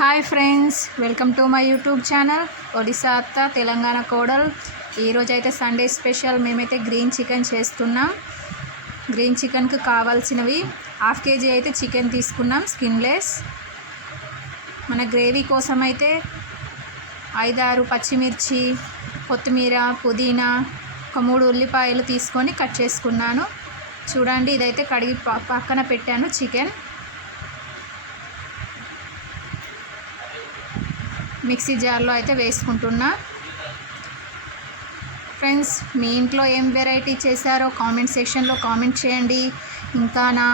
Hi friends, welcome to my YouTube channel Odisha అత్త తెలంగాణ కోడల్. ఈరోజు అయితే సండే స్పెషల్ మేమైతే గ్రీన్ చికెన్ చేస్తున్నాం. గ్రీన్ చికెన్కి కావాల్సినవి హాఫ్ కేజీ అయితే చికెన్ తీసుకున్నాం స్కిన్లెస్. మన గ్రేవీ కోసం అయితే 5-6 పచ్చిమిర్చి, కొత్తిమీర, పుదీనా, ఒక 3 ఉల్లిపాయలు తీసుకొని కట్ చేసుకున్నాను. చూడండి, ఇదైతే కడిగి పక్కన పెట్టాను చికెన్. మిక్సీ జార్లో అయితే వేసుకుంటున్నా. ఫ్రెండ్స్, మీ ఇంట్లో ఏం వెరైటీ చేశారో కామెంట్ సెక్షన్లో కామెంట్ చేయండి. ఇంకా నా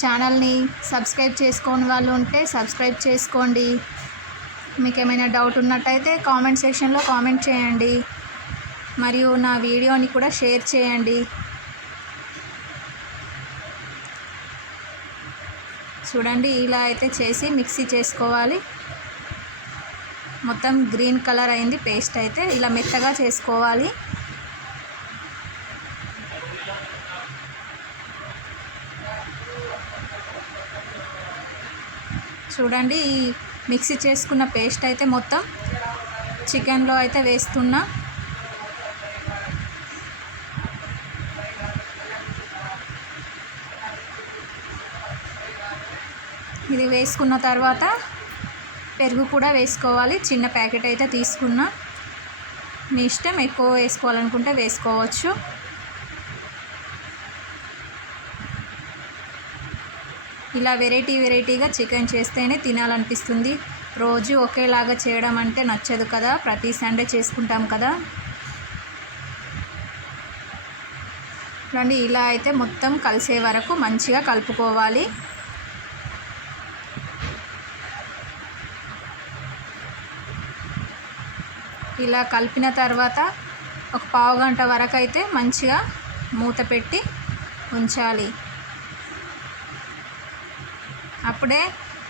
ఛానల్ని సబ్స్క్రైబ్ చేసుకోని వాళ్ళు ఉంటే సబ్స్క్రైబ్ చేసుకోండి. మీకు ఏమైనా డౌట్ ఉన్నట్టయితే కామెంట్ సెక్షన్లో కామెంట్ చేయండి. మరియు నా వీడియోని కూడా షేర్ చేయండి. చూడండి, ఇలా అయితే చేసి మిక్సీ చేసుకోవాలి. మొత్తం గ్రీన్ కలర్ అయింది పేస్ట్ అయితే. ఇలా మెత్తగా చేసుకోవాలి. చూడండి, ఈ మిక్సీ చేసుకున్న పేస్ట్ అయితే మొత్తం చికెన్లో అయితే వేస్తున్నా. ఇది వేసుకున్న తర్వాత పెరుగు కూడా వేసుకోవాలి. చిన్న ప్యాకెట్ అయితే తీసుకున్నా. మీ ఇష్టం, ఎక్కువ వేసుకోవాలనుకుంటే వేసుకోవచ్చు. ఇలా వెరైటీగా చికెన్ చేస్తేనే తినాలనిపిస్తుంది. రోజు ఒకేలాగా చేయడం అంటే నచ్చదు కదా. ప్రతి సండే చేసుకుంటాం కదా. చూడండి, ఇలా అయితే మొత్తం కలిసే వరకు మంచిగా కలుపుకోవాలి. ఇలా కలిపిన తర్వాత ఒక పావుగంట వరకు అయితే మంచిగా మూత పెట్టి ఉంచాలి. అప్పుడే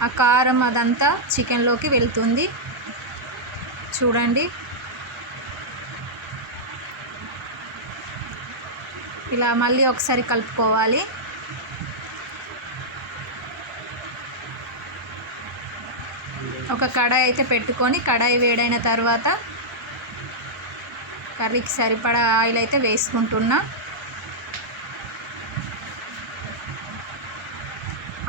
ఆ కారం అదంతా చికెన్లోకి వెళ్తుంది. చూడండి, ఇలా మళ్ళీ ఒకసారి కలుపుకోవాలి. ఒక కడాయి అయితే పెట్టుకొని, కడాయి వేడైన తర్వాత కర్రీకి సరిపడా ఆయిల్ అయితే వేసుకుంటున్నా.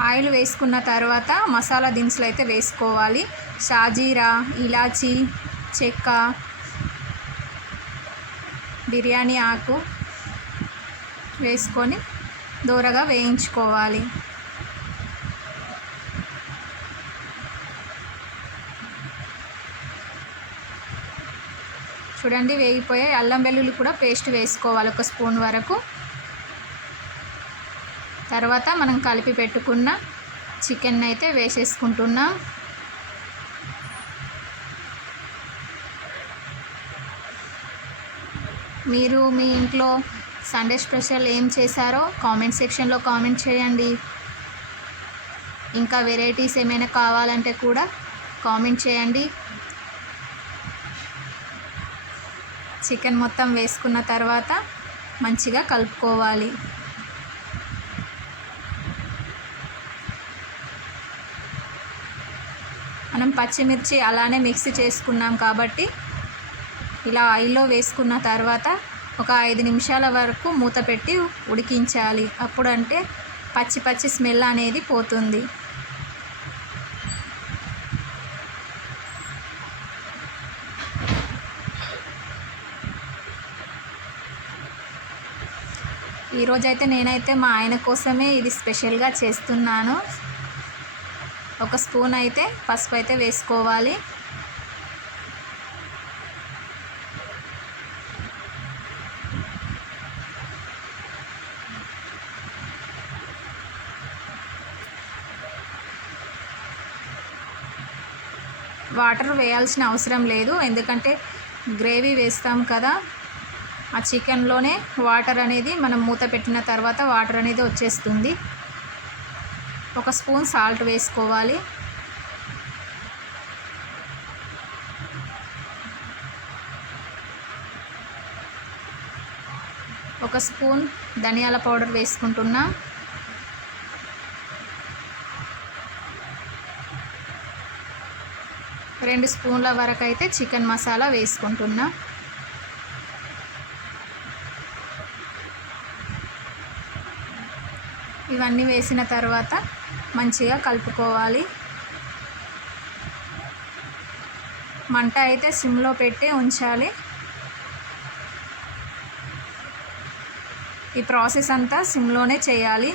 ఆయిల్ వేసుకున్న తర్వాత మసాలా దినుసులు అయితే వేసుకోవాలి. షాజీరా, ఇలాచీ, చెక్క, బిర్యానీ ఆకు వేసుకొని దోరగా వేయించుకోవాలి. చూడండి, వేగిపోయాయి. అల్లం వెల్లుల్లి కూడా పేస్ట్ వేసుకోవాలి, 1 స్పూన్ వరకు. తర్వాత మనం కలిపి పెట్టుకున్న చికెన్ అయితే వేసేసుకుంటున్నాం. మీరు మీ ఇంట్లో సండే స్పెషల్ ఏం చేశారో కామెంట్ సెక్షన్లో కామెంట్ చేయండి. ఇంకా వెరైటీస్ ఏమైనా కావాలంటే కూడా కామెంట్ చేయండి. చికెన్ మొత్తం వేసుకున్న తర్వాత మంచిగా కలుపుకోవాలి. మనం పచ్చిమిర్చి అలానే మిక్సీ చేసుకున్నాం కాబట్టి ఇలా ఆయిల్లో వేసుకున్న తర్వాత ఒక 5 నిమిషాల వరకు మూత పెట్టి ఉడికించాలి. అప్పుడంటే పచ్చి స్మెల్ అనేది పోతుంది. ఈరోజైతే నేనైతే మా ఆయన కోసమే ఇది స్పెషల్గా చేస్తున్నాను. 1 స్పూన్ అయితే పసుపు అయితే వేసుకోవాలి. వాటర్ వేయాల్సిన అవసరం లేదు, ఎందుకంటే గ్రేవీ వేస్తాం కదా. ఆ చికెన్లోనే వాటర్ అనేది మనం మూత పెట్టిన తర్వాత వాటర్ అనేది వచ్చేస్తుంది. 1 స్పూన్ సాల్ట్ వేసుకోవాలి. ఒక స్పూన్ ధనియాల పౌడర్ వేసుకుంటున్నాం. 2 స్పూన్ల వరకు అయితే చికెన్ మసాలా వేసుకుంటున్నా. ఇవన్నీ వేసిన తర్వాత మంచిగా కలుపుకోవాలి. మంట అయితే సిమ్లో పెట్టి ఉంచాలి. ఈ ప్రాసెస్ అంతా సిమ్లోనే చేయాలి.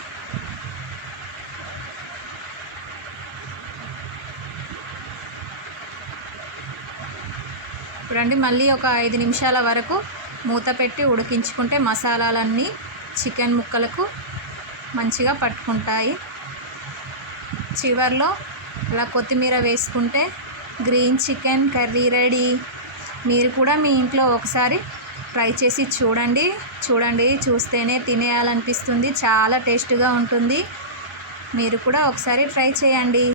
చూడండి, మళ్ళీ ఒక 5 నిమిషాల వరకు మూత పెట్టి ఉడికించుకుంటే మసాలాలన్నీ చికెన్ ముక్కలకు మంచిగా పట్టుకుంటాయి. చివర్లో అలా కొత్తిమీర వేసుకుంటే గ్రీన్ చికెన్ కర్రీ రెడీ. మీరు కూడా మీ ఇంట్లో ఒకసారి ట్రై చేసి చూడండి. చూస్తేనే తినేయాలనిపిస్తుంది. చాలా టేస్ట్గా ఉంటుంది. మీరు కూడా ఒకసారి ట్రై చేయండి.